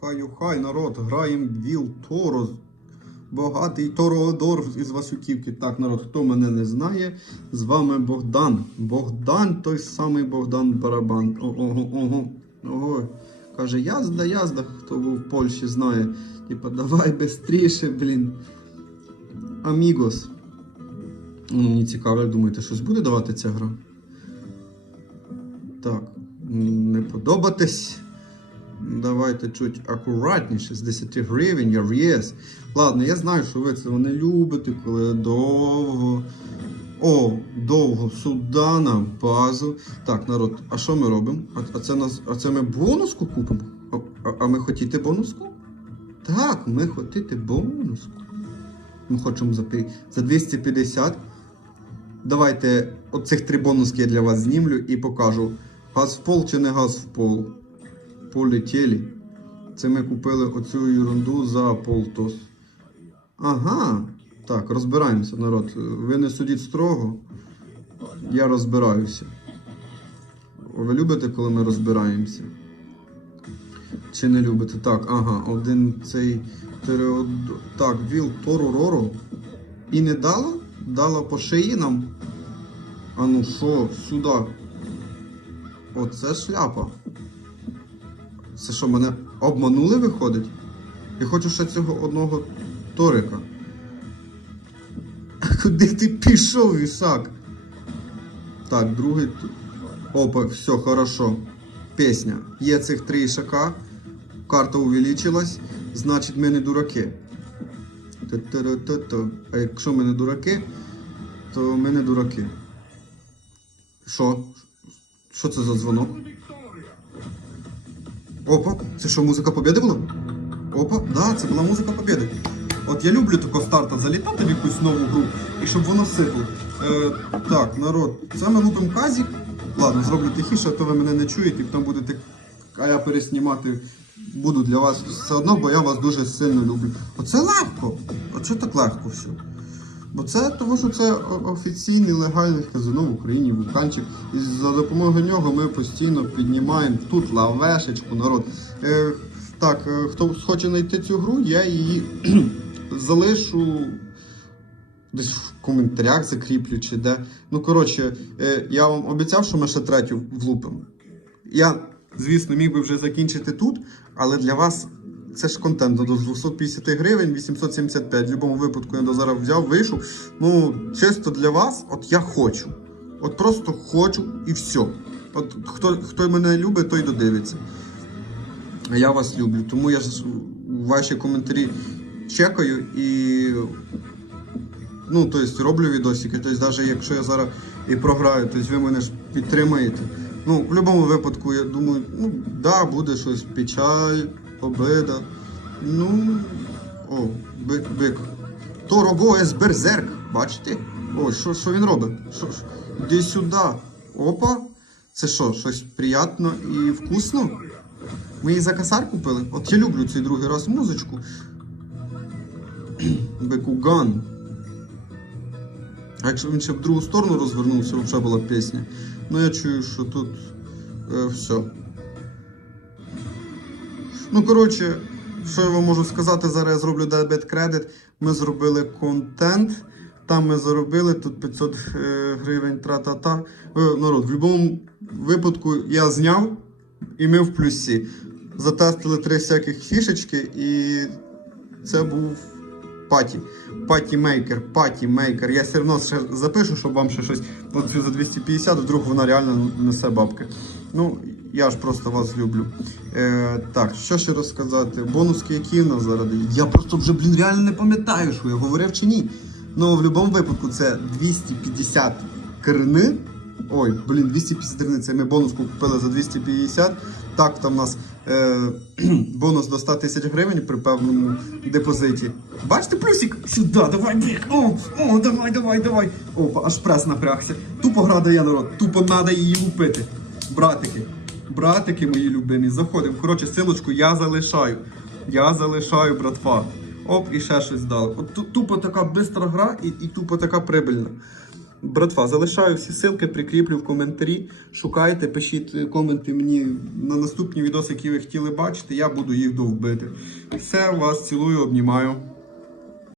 Хай хай народ, граємо Віл Торо. Багатий Тороодор із Васюківки. Так, народ, хто мене не знає, з вами Богдан. Богдан, той самий Богдан Барабан. Ого, ого, ого. Каже, язда, язда, хто був в Польщі, знає. Типа, давай бистріше, блін. Амігос. Ну, Мені цікаво, як думаєте, щось буде давати ця гра? Так, не подобатись. Давайте чуть акуратніше, з 10 гривень, єс. Ладно, я знаю, що ви цього не любите, коли довго. О, довго сюди на базу. Так, народ, а що ми робимо? А, а, це, нас, а це ми бонуску купимо? А, а, а ми хотіте бонуску? Так, ми хотіте бонуску. Ми хочемо за, за 250. Давайте оцих три бонуски я для вас знімлю і покажу. Газ в пол чи не газ в пол? Полетіли. Це ми купили оцю ерунду за полтос. Ага. Так, розбираємося, народ. Ви не судіть строго. Я розбираюся. Ви любите, коли ми розбираємося? Чи не любите? Так, ага, один цей тереод... Так, Віл Тору І не дала? Дала по шиї нам. А ну що, сюди. Оце шляпа. Це що, мене обманули виходить? Я хочу ще цього одного Торика. Куди ти пішов, Ісак? Так, другий. Опа, все, хорошо. Пісня. Є цих три ішака. Карта увеличилась. Значить, ми не дураки. А якщо ми не дураки, то ми не дураки. Що? Що це за дзвонок? Опа, це що, музика Побєди була? Опа, да, це була музика Побєди. От я люблю тако старта залітати в якусь нову гру і щоб воно сипло. Е, так, народ, це ми лупимо казік. Ладно, зроблю тихіше, а то ви мене не чуєте, і потім будете. А я переснімати буду для вас все одно, бо я вас дуже сильно люблю. Оце легко. Чого так легко все? Бо це тому, що це о- офіційний легальний казино в Україні, вулканчик. І за допомогою нього ми постійно піднімаємо тут лавешечку, народ. Е, так, е, хто хоче знайти цю гру, я її залишу десь в коментарях закріплю чи де. Ну, коротше, е, я вам обіцяв, що ми ще третю влупимо. Я, звісно, міг би вже закінчити тут, але для вас це ж контент до 250 гривень, 875. В будь-якому випадку я до зараз взяв, вийшов. Ну, чисто для вас, от я хочу. От просто хочу і все. От хто, хто мене любить, той додивиться. А я вас люблю. Тому я ж ваші коментарі чекаю і. Ну, тобто роблю відосики. Тобто, навіть якщо я зараз і програю, тобто ви мене ж підтримаєте. Ну, в будь-якому випадку, я думаю, ну, да, буде щось, печаль, обида. Ну, о, бик, бик. То робоє берзерк, бачите? О, що, що він робить? Що, ж? Іди сюди. Опа. Це що, щось приємно і вкусно? Ми її за косар купили. От я люблю цей другий раз музичку. Бекуган. А якщо він ще в другу сторону розвернувся, взагалі була пісня. Ну я чую, що тут е, все. Ну, коротше, що я вам можу сказати, зараз я зроблю дебет кредит. Ми зробили контент. Там ми заробили тут 500 е, гривень тра-та-та. Народ, в будь-якому випадку я зняв і ми в плюсі. Затестили три всяких фішечки, і це був паті. Паті мейкер, паті мейкер. Я все одно ще запишу, щоб вам ще щось за 250, вдруг вона реально несе бабки. Ну, я ж просто вас люблю. Е, так, що ще розказати? Бонуски, які в нас зараз? Я просто вже, блін, реально не пам'ятаю, що я говорив чи ні. Ну, в будь-якому випадку це 250 керни. Ой, блін, 250 гривень, це ми бонуску купили за 250. Так, там у нас е, бонус до 100 тисяч гривень при певному депозиті. Бачите, плюсик? Сюди, давай, біг. О, о, давай, давай, давай. Опа, аж прес напрягся. Тупо гра дає народ, тупо треба її лупити. Братики, братики мої любимі, заходимо. Коротше, силочку я залишаю. Я залишаю, братва. Оп, і ще щось дали. От тупо така бистра гра і, і тупо така прибильна. Братва, залишаю всі ссылки, прикріплю в коментарі. Шукайте, пишіть е, коменти мені на наступні відоси, які ви хотіли бачити. Я буду їх довбити. Все, вас цілую, обнімаю.